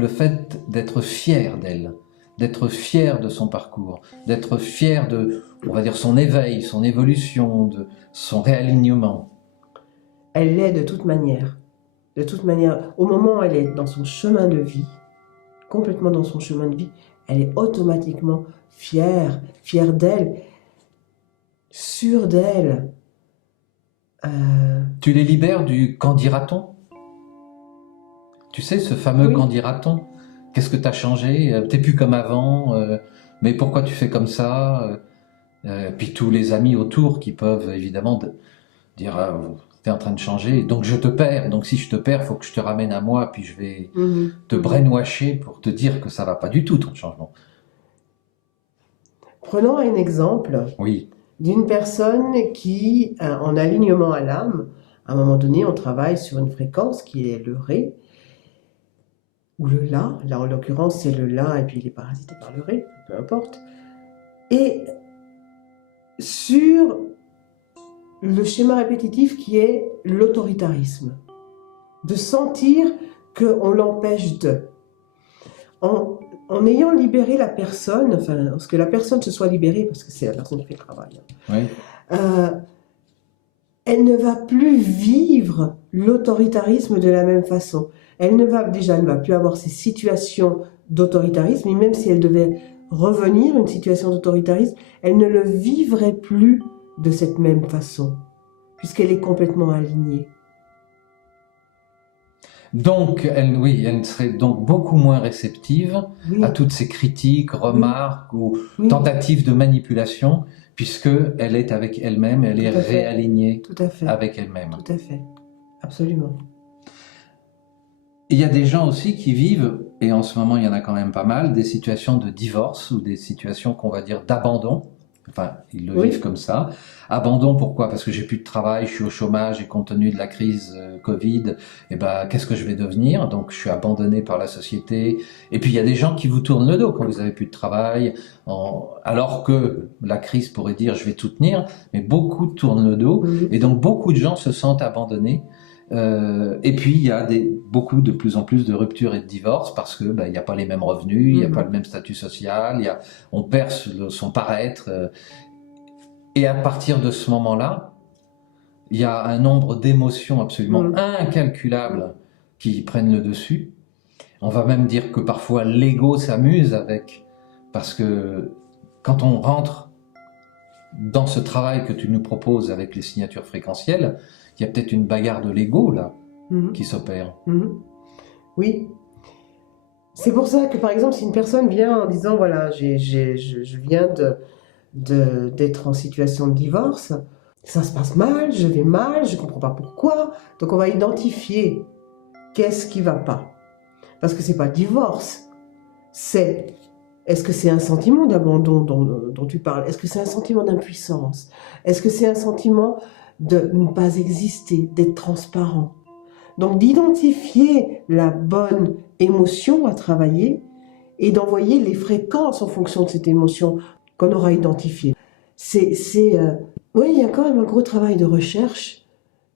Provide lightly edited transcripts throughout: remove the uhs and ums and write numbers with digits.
le fait d'être fier d'elle, d'être fier de son parcours, d'être fier de, on va dire, son éveil, son évolution, de son réalignement. Elle l'est de toute manière. De toute manière, au moment où elle est dans son chemin de vie, complètement dans son chemin de vie, elle est automatiquement fière, fière d'elle, sûre d'elle. Tu les libères du « qu'en dira-t-on » ? Tu sais, ce fameux Oui. « qu'en dira-t-on » ? Qu'est-ce que t'as changé ? T'es plus comme avant, mais pourquoi tu fais comme ça ? Puis tous les amis autour qui peuvent évidemment dire ah, t'es en train de changer, donc je te perds, donc si je te perds, faut que je te ramène à moi, puis je vais te brainwasher pour te dire que ça va pas du tout ton changement. Prenons un exemple Oui. d'une personne qui, en alignement à l'âme, à un moment donné, on travaille sur une fréquence qui est le Ré, ou le La. Là, en l'occurrence, c'est le La, et puis il est parasité par le Ré, peu importe. Et sur le schéma répétitif qui est l'autoritarisme. De sentir qu'on l'empêche de. En ayant libéré la personne, enfin, ce que la personne se soit libérée, parce que c'est la personne qui fait le travail, Oui. elle ne va plus vivre l'autoritarisme de la même façon. Elle ne va plus avoir ces situations d'autoritarisme, et même si elle devait revenir une situation d'autoritarisme, elle ne le vivrait plus de cette même façon, puisqu'elle est complètement alignée. Donc, elle serait donc beaucoup moins réceptive à toutes ces critiques, remarques ou tentatives de manipulation, puisque elle est avec elle-même, elle est réalignée avec elle-même. Tout à fait, absolument. Il y a des gens aussi qui vivent, et en ce moment il y en a quand même pas mal, des situations de divorce ou des situations qu'on va dire d'abandon. Enfin, ils le vivent comme ça. Abandon, pourquoi ? Parce que j'ai plus de travail, je suis au chômage et compte tenu de la crise Covid, qu'est-ce que je vais devenir ? Donc, je suis abandonné par la société. Et puis, il y a des gens qui vous tournent le dos quand vous avez plus de travail, alors que la crise pourrait dire je vais tout tenir, mais beaucoup tournent le dos. Et donc, beaucoup de gens se sentent abandonnés. Et puis il y a de plus en plus de ruptures et de divorces parce que il n'y a pas les mêmes revenus, il n'y a pas le même statut social, on perd son paraître. Et à partir de ce moment-là, il y a un nombre d'émotions absolument incalculables qui prennent le dessus. On va même dire que parfois l'ego s'amuse avec, parce que quand on rentre dans ce travail que tu nous proposes avec les signatures fréquentielles, il y a peut-être une bagarre de l'ego là qui s'opère. Oui. C'est pour ça que par exemple si une personne vient en disant voilà je viens d'être en situation de divorce, ça se passe mal, je vais mal, je comprends pas pourquoi, donc on va identifier qu'est-ce qui va pas. Parce que c'est pas le divorce, est-ce que c'est un sentiment d'abandon dont tu parles? Est-ce que c'est un sentiment d'impuissance? Est-ce que c'est un sentiment de ne pas exister, d'être transparent? Donc d'identifier la bonne émotion à travailler et d'envoyer les fréquences en fonction de cette émotion qu'on aura identifiée. Oui, il y a quand même un gros travail de recherche,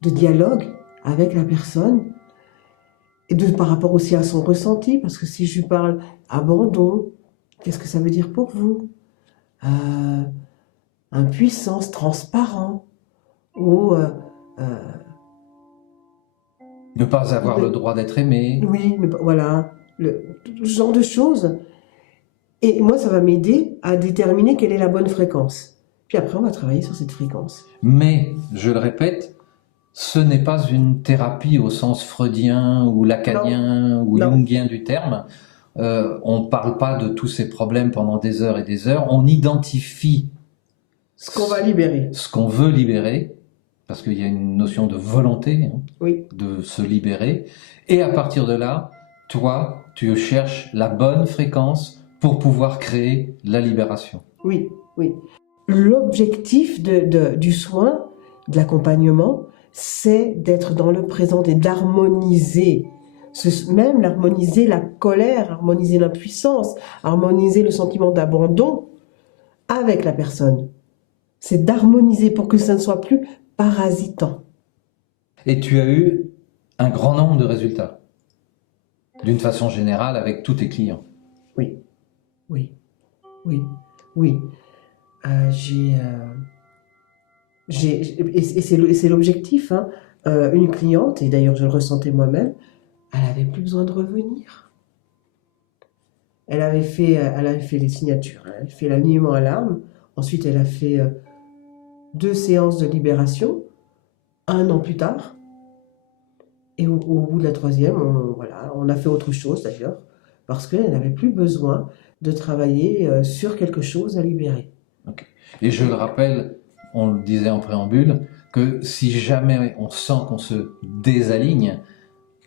de dialogue avec la personne, et par rapport aussi à son ressenti, parce que si je lui parle abandon, qu'est-ce que ça veut dire pour vous ? Impuissance, transparent, ou ne pas avoir le droit d'être aimé. Oui, voilà, ce genre de choses. Et moi, ça va m'aider à déterminer quelle est la bonne fréquence. Puis après, on va travailler sur cette fréquence. Mais, je le répète, ce n'est pas une thérapie au sens freudien ou lacanien ou jungien du terme. On ne parle pas de tous ces problèmes pendant des heures et des heures. On identifie ce qu'on va libérer. Ce qu'on veut libérer, parce qu'il y a une notion de volonté de se libérer. Et à partir de là, toi, tu cherches la bonne fréquence pour pouvoir créer la libération. Oui, oui. L'objectif du soin, de l'accompagnement, c'est d'être dans le présent et d'harmoniser. Même harmoniser la colère, harmoniser l'impuissance, harmoniser le sentiment d'abandon avec la personne. C'est d'harmoniser pour que ça ne soit plus parasitant. Et tu as eu un grand nombre de résultats. d'une façon générale avec tous tes clients. Oui, oui, oui, oui. Et c'est l'objectif, hein. Une cliente, et d'ailleurs je le ressentais moi-même, elle avait plus besoin de revenir. Elle avait fait les signatures, hein. Elle a fait l'alignement à l'arme. Ensuite, elle a fait 2 séances de libération, 1 an plus tard. Et au bout de la 3e, on a fait autre chose d'ailleurs, parce qu'elle n'avait plus besoin de travailler sur quelque chose à libérer. Okay. Et je le rappelle, on le disait en préambule, que si jamais on sent qu'on se désaligne,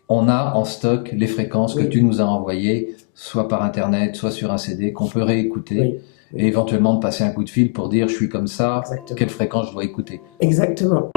on a en stock les fréquences que tu nous as envoyées, soit par Internet, soit sur un CD, qu'on peut réécouter, et éventuellement de passer un coup de fil pour dire « je suis comme ça, quelle fréquence je dois écouter ». Exactement.